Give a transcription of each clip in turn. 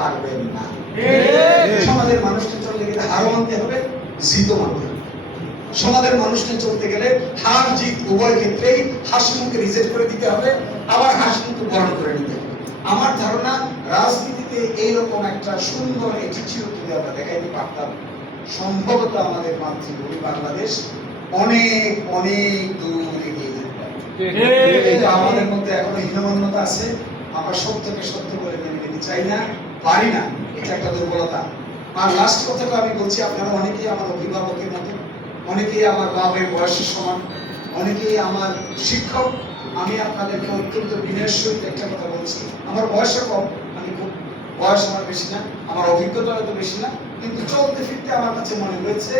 পারবেন না। সমাজের মানুষকে চলতে গেলে হার মানতে হবে, জিতও মানতে হবে। সমাজের মানুষকে চলতে গেলে হার জিত উভয় ক্ষেত্রেই হাসি মুখে রিজেক্ট করে দিতে হবে, আবার হাসি মুখে বরণ করে নিতে হবে। আমার ধারণা রাজনীতিতে এইরকম একটা সুন্দর অ্যাটিটিউড যদি আমরা দেখাইতে পারতাম, সম্ভবত আমাদের মাতৃভূমি বাংলাদেশ অনেক অনেক দূর এগিয়ে যেতে পারে। কিন্তু আমাদের মধ্যে এখনো হীনমন্যতা আছে, আমরা সত্যকে সত্য বলে মেনে নিতে চাই না, পারি না, এটা একটা দুর্বলতা। আর লাস্ট কথাটা আমি বলছি, আপনারা অনেকেই আমার অভিভাবকের মতো, অনেকেই আমার বাবার বয়সের সমান, অনেকেই আমার শিক্ষক। আমি আপনাদেরকে অত্যন্ত বিনয়ের সহিত একটা কথা বলছি, আমার বয়সও কম, আমি খুব বয়স আমার বেশি না, আমার অভিজ্ঞতা হয়তো বেশি না, কিন্তু চলতে ফিরতে আমার কাছে মনে হয়েছে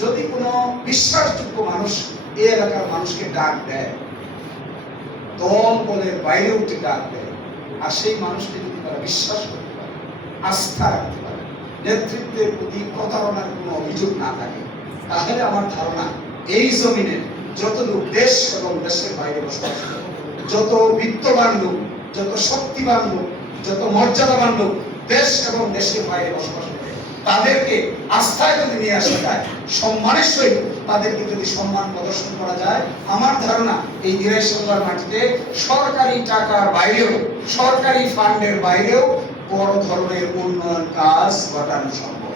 যদি কোনো বিশ্বাসযোগ্য মানুষ এই এলাকার মানুষকে ডাক দেয়, দল বলের বাইরে উঠে ডাক দেয়, আর সেই মানুষকে যদি তারা বিশ্বাস করতে পারে, আস্থা রাখতে পারে, নেতৃত্বের প্রতি প্রতারণার কোনো অভিযোগ না থাকে, তাহলে আমার ধারণা এই জমিনের যত লোক দেশ এবং দেশের বাইরে বসবাস করে, যত বিত্তবান লোক, যত শক্তিবান লোক, যত মর্যাদাবান লোক দেশ এবং দেশের বাইরে বসবাস করে, তাদেরকে আস্থায় যদি নিয়ে আসা যায়, সম্মানের সহিত তাদেরকে যদি সম্মান প্রদর্শন করা যায়, আমার ধারণা এই দিরাইশঙ্গার মাটিতে সরকারি টাকার বাইরেও, সরকারি ফান্ডের বাইরেও বড় ধরনের উন্নয়ন কাজ ঘটানো সম্ভব।